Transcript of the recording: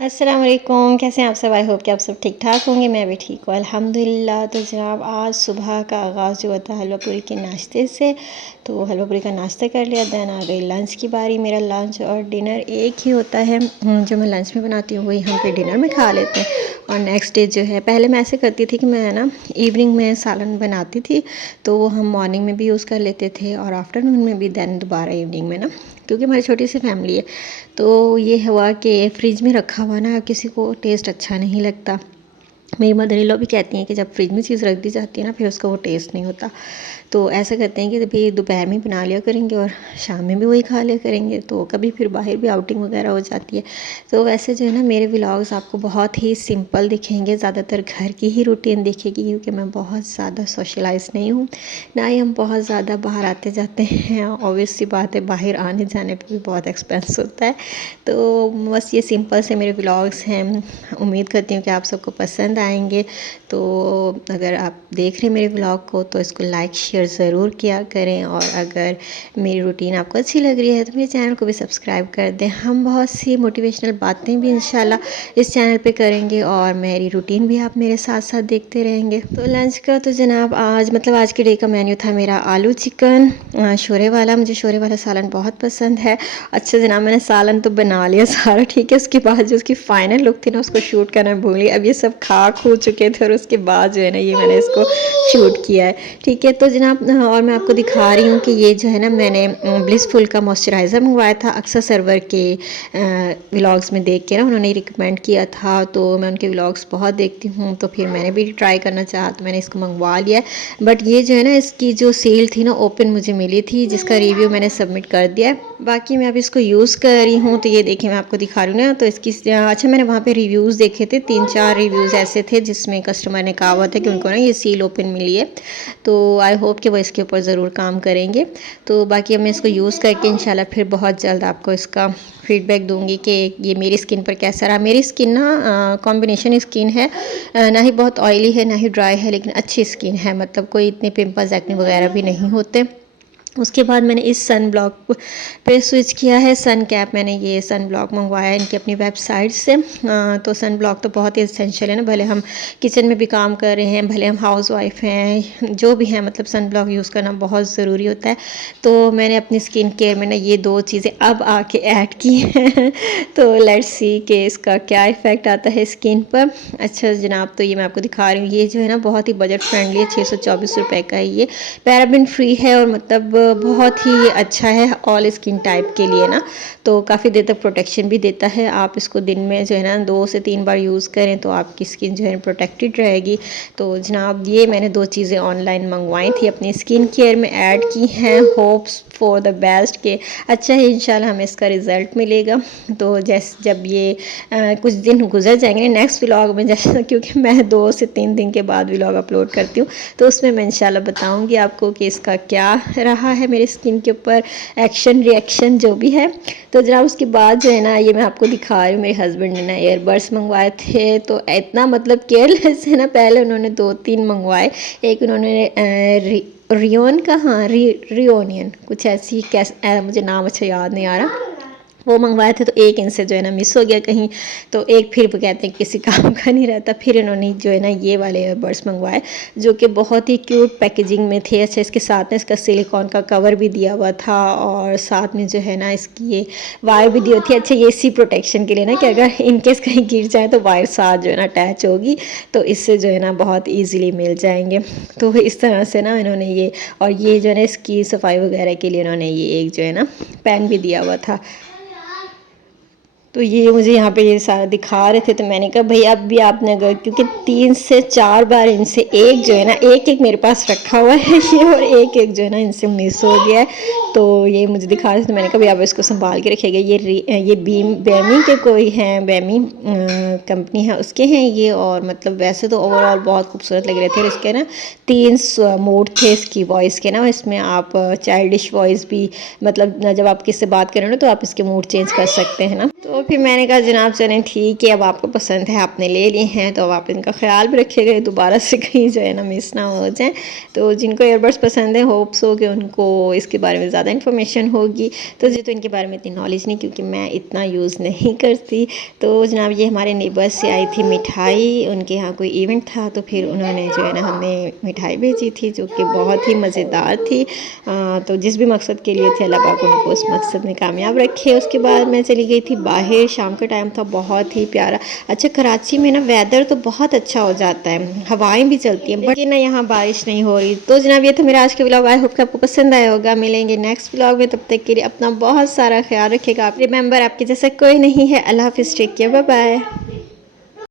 अस्सलाम वालेकुम, कैसे हैं आप सब। आई होप कि आप सब ठीक ठाक होंगे। मैं भी ठीक हूँ अल्हम्दुलिल्लाह। तो जनाब आज सुबह का आगाज़ जो होता है हलवा पूरी के नाश्ते से, तो हलवा पूरी का नाश्ता कर लिया। दैन आ गई लंच की बारी। मेरा लंच और डिनर एक ही होता है। जो मैं लंच में बनाती हूँ वही हम फिर डिनर में खा लेते हैं। और नेक्स्ट डे जो है, पहले मैं ऐसे करती थी कि मैं ना इवनिंग में सालन बनाती थी, तो वो हम मॉर्निंग में भी यूज़ कर लेते थे और आफ्टरनून में भी, दैन दोबारा इवनिंग में ना, क्योंकि हमारी छोटी सी फैमिली है। तो ये हुआ कि फ्रिज में रखा हुआ ना किसी को टेस्ट अच्छा नहीं लगता। मेरी मदर इन लॉ भी कहती हैं कि जब फ्रिज में चीज़ रख दी जाती है ना, फिर उसका वो टेस्ट नहीं होता। तो ऐसा करते हैं कि भाई दोपहर में बना लिया करेंगे और शाम में भी वही खा लिया करेंगे। तो कभी फिर बाहर भी आउटिंग वगैरह हो जाती है। तो वैसे जो है ना, मेरे व्लॉग्स आपको बहुत ही सिंपल दिखेंगे, ज़्यादातर घर की ही रूटीन दिखेगी, क्योंकि मैं बहुत ज़्यादा सोशलाइज नहीं हूँ, ना ही हम बहुत ज़्यादा बाहर आते जाते हैं। ऑब्वियस सी बात है, बाहर आने जाने पर भी बहुत एक्सपेंस होता है। तो बस ये सिंपल से मेरे व्लॉग्स हैं। उम्मीद करती हूँ कि आप सबको पसंद आएंगे। तो अगर आप देख रहे हैं मेरे व्लॉग को तो इसको लाइक शेयर ज़रूर किया करें, और अगर मेरी रूटीन आपको अच्छी लग रही है तो मेरे चैनल को भी सब्सक्राइब कर दें। हम बहुत सी मोटिवेशनल बातें भी इंशाल्लाह इस चैनल पे करेंगे, और मेरी रूटीन भी आप मेरे साथ साथ देखते रहेंगे। तो लंच का तो जनाब आज के डे का मेन्यू था मेरा आलू चिकन शोरे वाला। मुझे शोरे वाला सालन बहुत पसंद है। अच्छा जनाब, मैंने सालन तो बना लिया सारा, ठीक है। उसके बाद जो उसकी फ़ाइनल लुक थी ना, उसको शूट करना भूल गई। अब ये सब खा खू चुके थे और उसके बाद जो है ना, ये मैंने इसको शूट किया है, ठीक है। तो जनाब, और मैं आपको दिखा रही हूँ कि ये जो है ना, मैंने ब्लिसफुल का मॉइस्चराइज़र मंगवाया था। अक्सर सर्वर के व्लॉग्स में देख के ना, उन्होंने रिकमेंड किया था, तो मैं उनके व्लॉग्स बहुत देखती हूँ, तो फिर मैंने भी ट्राई करना चाहा, तो मैंने इसको मंगवा लिया। बट ये जो है ना, इसकी जो सेल थी ना, ओपन मुझे मिली थी, जिसका रिव्यू मैंने सबमिट कर दिया है। बाकी मैं अब इसको यूज़ कर रही हूँ। तो ये देखिए, मैं आपको दिखा रही हूँ ना, तो इसकी अच्छा, मैंने वहाँ पे रिव्यूज़ देखे थे, 3-4 रिव्यूज़ ऐसे थे जिसमें कस्टमर ने कहा हुआ था कि उनको ना ये सील ओपन मिली है। तो आई होप कि वो इसके ऊपर ज़रूर काम करेंगे। तो बाकी अब मैं इसको यूज़ करके इंशाल्लाह फिर बहुत जल्द आपको इसका फीडबैक दूंगी कि ये मेरी स्किन पर कैसा रहा। मेरी स्किन ना कॉम्बिनेशन स्किन है, ना ही बहुत ऑयली है ना ही ड्राई है, लेकिन अच्छी स्किन है, मतलब कोई इतने पिंपल्स एक्ने वगैरह भी नहीं होते। उसके बाद मैंने इस सन ब्लॉक पे स्विच किया है। सन कैप, मैंने ये सन ब्लॉक मंगवाया है इनकी अपनी वेबसाइट से। तो सन ब्लॉक तो बहुत ही एसेंशियल है ना, भले हम किचन में भी काम कर रहे हैं, भले हम हाउस वाइफ हैं, जो भी हैं, मतलब सन ब्लॉक यूज़ करना बहुत ज़रूरी होता है। तो मैंने अपनी स्किन केयर में ना ये 2 चीज़ें अब आके ऐड की हैं। तो लेट्स सी कि इसका क्या इफ़ेक्ट आता है स्किन पर। अच्छा जनाब, तो ये मैं आपको दिखा रही हूँ। ये जो है ना, बहुत ही बजट फ्रेंडली है, 624 रुपये का है ये। पैराबिन फ्री है और मतलब बहुत ही अच्छा है ऑल स्किन टाइप के लिए ना। तो काफ़ी देर तक प्रोटेक्शन भी देता है। आप इसको दिन में जो है ना 2 से 3 बार यूज़ करें तो आपकी स्किन जो है प्रोटेक्टेड रहेगी। तो जनाब, ये मैंने 2 चीज़ें ऑनलाइन मंगवाई थी, अपनी स्किन केयर में ऐड की हैं। होप्स फॉर द बेस्ट के अच्छा है, इंशाल्लाह हमें इसका रिज़ल्ट मिलेगा। तो जैसे जब ये कुछ दिन गुजर जाएंगे नेक्स्ट व्लॉग में, जैसे क्योंकि मैं 2 से 3 दिन के बाद व्लॉग अपलोड करती हूँ, तो उसमें मैं इंशाल्लाह बताऊँगी आपको कि इसका क्या रहा है मेरी स्किन के ऊपर एक्शन रिएक्शन जो भी है। तो जनाब, उसके बाद जो है ना, ये मैं आपको दिखा रही हूँ, मेरे हस्बैंड ने ना ईयरबड्स मंगवाए थे। तो इतना मतलब केयरलेस है ना, पहले उन्होंने 2-3 मंगवाए। एक उन्होंने रियोन का, हाँ रियोनियन कुछ ऐसी, कैसे मुझे नाम अच्छा याद नहीं आ रहा, वो मंगवाए थे। तो एक इनसे जो है ना मिस हो गया कहीं, तो एक फिर वो कहते हैं किसी काम का नहीं रहता। फिर इन्होंने जो है ना ये वाले ईयरबड्स मंगवाए, जो कि बहुत ही क्यूट पैकेजिंग में थे। अच्छा, इसके साथ में इसका सिलिकॉन का कवर भी दिया हुआ था, और साथ में जो है ना इसकी ये वायर भी दी हुई थी। अच्छा, ये इसी प्रोटेक्शन के लिए ना, कि अगर इनकेस कहीं गिर जाए तो वायर साथ जो है ना अटैच होगी, तो इससे जो है ना बहुत ईजीली मिल जाएंगे। तो इस तरह से ना इन्होंने ये, और ये जो है ना इसकी सफाई वगैरह के लिए इन्होंने ये एक जो है ना पेन भी दिया हुआ था। तो ये मुझे यहाँ पे ये सारा दिखा रहे थे, तो मैंने कहा भाई अब भी आपने अगर, क्योंकि 3 से 4 बार इनसे एक जो है ना, एक मेरे पास रखा हुआ है ये, और एक जो है ना इनसे मिस हो गया है। तो ये मुझे दिखा रहे थे, तो मैंने कहा भाई आप इसको संभाल के रखिएगा। ये बेमी के कोई हैं, बेमी कंपनी है उसके हैं ये। और मतलब वैसे तो ओवरऑल बहुत खूबसूरत लग रहे थे। इसके ना 3 मोड थे इसकी वॉइस के ना, इसमें आप चाइल्डिश वॉइस भी, मतलब जब आप किससे बात करें ना, तो आप इसके मूड चेंज कर सकते हैं ना। तो तो फिर मैंने कहा जनाब चलें ठीक है, अब आपको पसंद है, आपने ले लिए हैं तो अब आप इनका ख्याल भी रखिएगा, दोबारा से कहीं जो है ना मिस ना हो जाए। तो जिनको ईयरबड्स पसंद है होप्स हो कि उनको इसके बारे में ज़्यादा इन्फॉर्मेशन होगी। तो मुझे तो इनके बारे में इतनी नॉलेज नहीं, क्योंकि मैं इतना यूज़ नहीं करती। तो जनाब ये हमारे नेबर्स से आई थी मिठाई, उनके यहाँ कोई इवेंट था तो फिर उन्होंने जो है ना हमें मिठाई भेजी थी जो कि बहुत ही मज़ेदार थी। तो जिस भी मकसद के लिए थे अल्लाह पाक उनको उस मकसद में कामयाब रखे। उसके बाद मैं चली गई थी बाहर, शाम का टाइम था, बहुत ही प्यारा। अच्छा कराची में ना वेदर तो बहुत अच्छा हो जाता है, हवाएं भी चलती हैं, लेकिन ना यहाँ बारिश नहीं हो रही। तो जनाब ये था मेरा आज का व्लॉग, आई होप कि आपको पसंद आया होगा। मिलेंगे नेक्स्ट व्लॉग में, तब तक के लिए अपना बहुत सारा ख्याल रखिएगा। आप रिमेंबर आपके जैसा कोई नहीं है। अल्लाह हाफिज़, टेक केयर, बाय बाय।